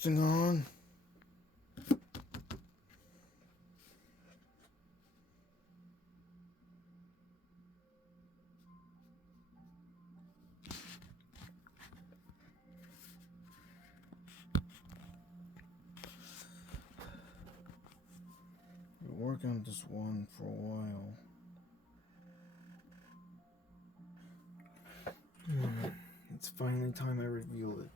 Testing on. Been working on this one for a while. It's finally time I reveal it.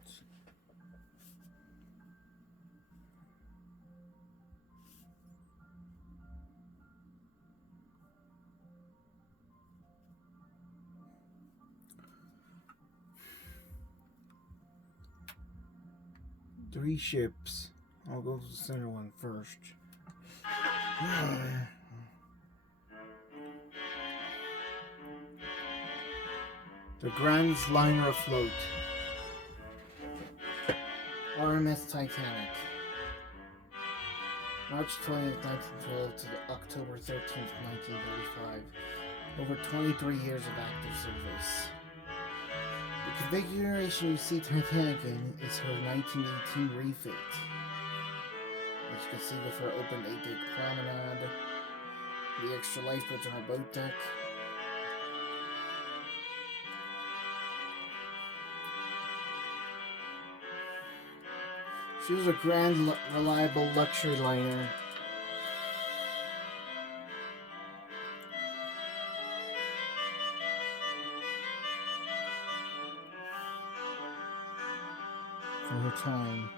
Three ships. I'll go to the center one first. The grandest liner afloat. RMS Titanic. March 20th, 1912 to October 13th, 1935. Over 23 years of active service. The configuration you see Titanic in is her 1918 refit. As you can see with her open 8-deck promenade, the extra lifeboats on her boat deck. She was a grand, reliable luxury liner. For her time.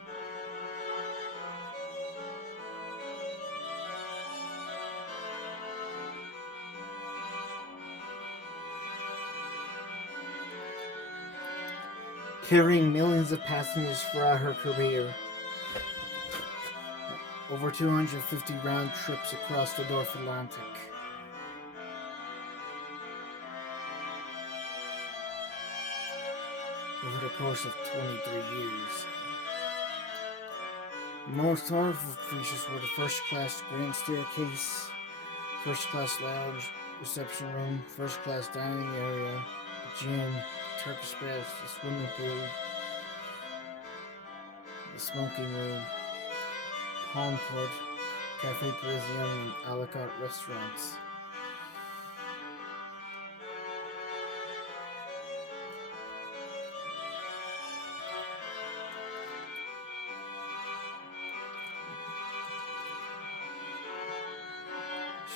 Carrying millions of passengers throughout her career. Over 250 round trips across the North Atlantic. Over the course of 23 years. The most wonderful features were the first class grand staircase, first class lounge, reception room, first class dining area, the gym, Turkish baths, the swimming pool, the smoking room, Palm Court, Cafe Parisian, and a la carte restaurants.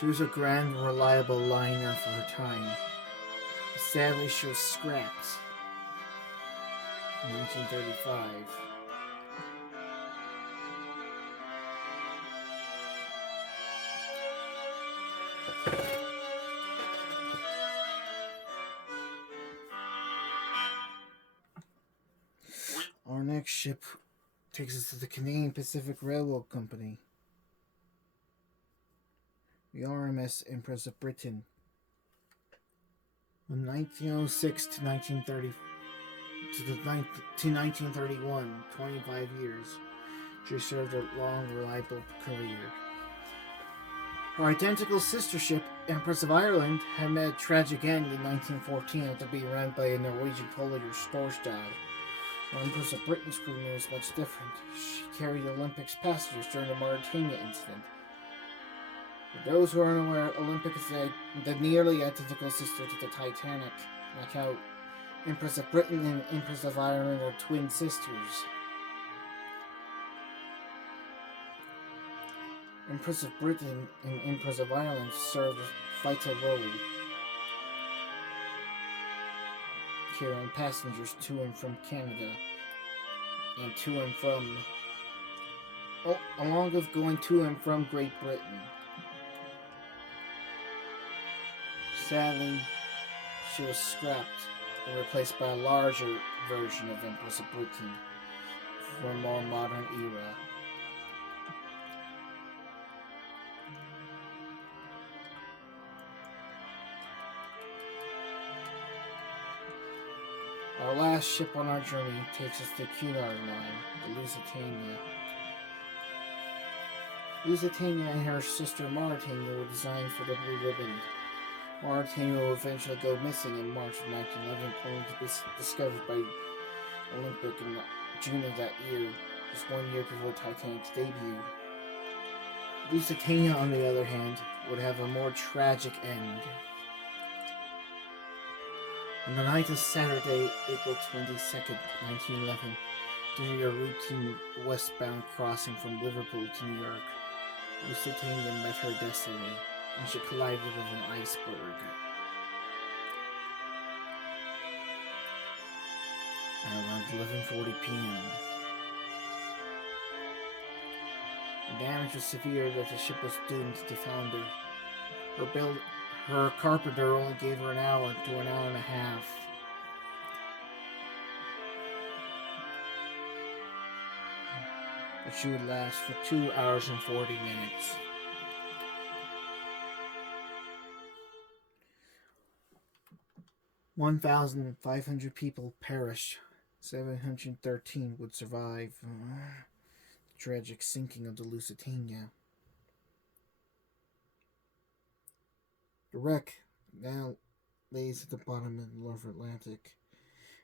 She was a grand, reliable liner for her time. Sadly, she was scrapped in 1935. Our next ship takes us to the Canadian Pacific Railroad Company. The RMS Empress of Britain. From 1906 to 1930 to 1931, 25 years, she served a long, reliable career. Her identical sister ship, Empress of Ireland, had met a tragic end in 1914 after being rammed by a Norwegian collier Storstad. The Empress of Britain's crew was much different. She carried Olympics passengers during the Mauritania incident. For those who are unaware, Olympic is the nearly identical sister to the Titanic, like how Empress of Britain and Empress of Ireland are twin sisters. Empress of Britain and Empress of Ireland served a vital role, carrying passengers to and from Canada, and to and from, along with going to and from Great Britain. Sadly, she was scrapped and replaced by a larger version of Empress of Britain for a more modern era. Our last ship on our journey takes us to Cunard Line, the Lusitania. Lusitania and her sister Mauritania were designed for the Blue Ribbon. Mauritania will eventually go missing in March of 1911, only to be discovered by Olympic in June of that year. just 1 year before Titanic's debut. Lusitania, on the other hand, would have a more tragic end. On the night of Saturday, April 22nd, 1911, during a routine westbound crossing from Liverpool to New York, Lusitania met her destiny, and she collided with an iceberg. At around 11:40 p.m. The damage was severe that the ship was doomed to founder. Her carpenter only gave her an hour to an hour and a half. But she would last for 2 hours and 40 minutes. "1,500 people perished. 713 would survive the tragic sinking of the Lusitania. The wreck now lays at the bottom of the North Atlantic,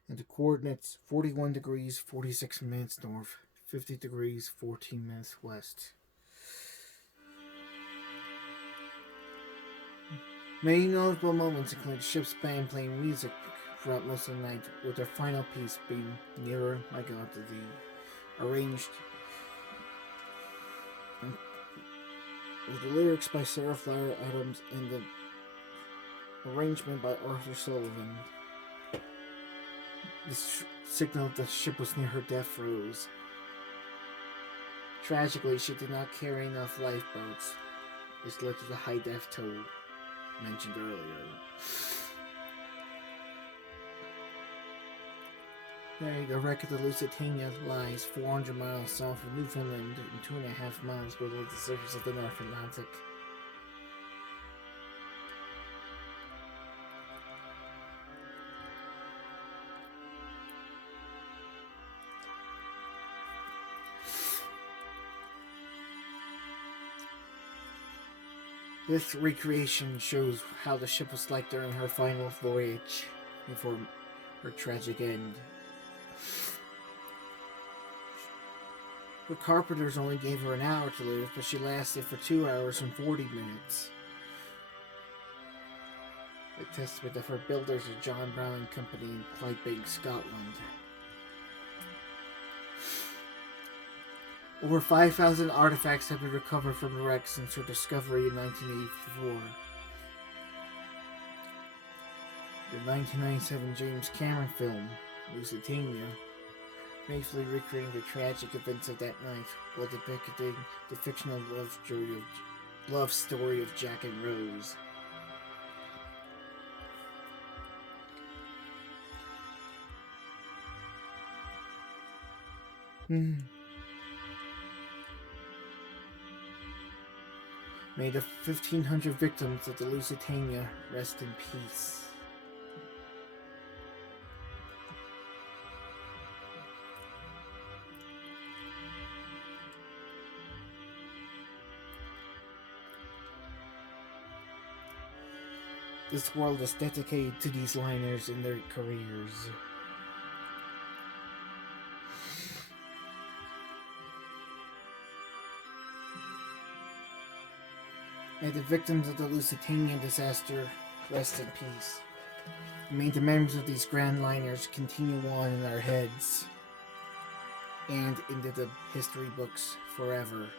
and the coordinates 41 degrees 46 minutes north, 50 degrees 14 minutes west. Many notable moments include the ship's band playing music throughout most of the night, with their final piece being "Nearer, My God to Thee," arranged with the lyrics by Sarah Flower Adams and the arrangement by Arthur Sullivan. This signaled that the ship was near her death throes. Tragically, she did not carry enough lifeboats, which led to the high death toll mentioned earlier. The wreck of the Lusitania lies 400 miles south of Newfoundland and 2.5 miles below the surface of the North Atlantic. This recreation shows how the ship was like during her final voyage before her tragic end. Her carpenters only gave her an hour to live, but she lasted for 2 hours and 40 minutes. A testament of her builders are John Brown Company in Clydebank, Scotland. Over 5,000 artifacts have been recovered from the wreck since her discovery in 1984. The 1997 James Cameron film, Lusitania, faithfully recreating the tragic events of that night while depicting the fictional love story of Jack and Rose. May the 1,500 victims of the Lusitania rest in peace. This world is dedicated to these liners and their careers. May the victims of the Lusitania disaster rest in peace. May the memories of these grand liners continue on in our heads and into the history books forever.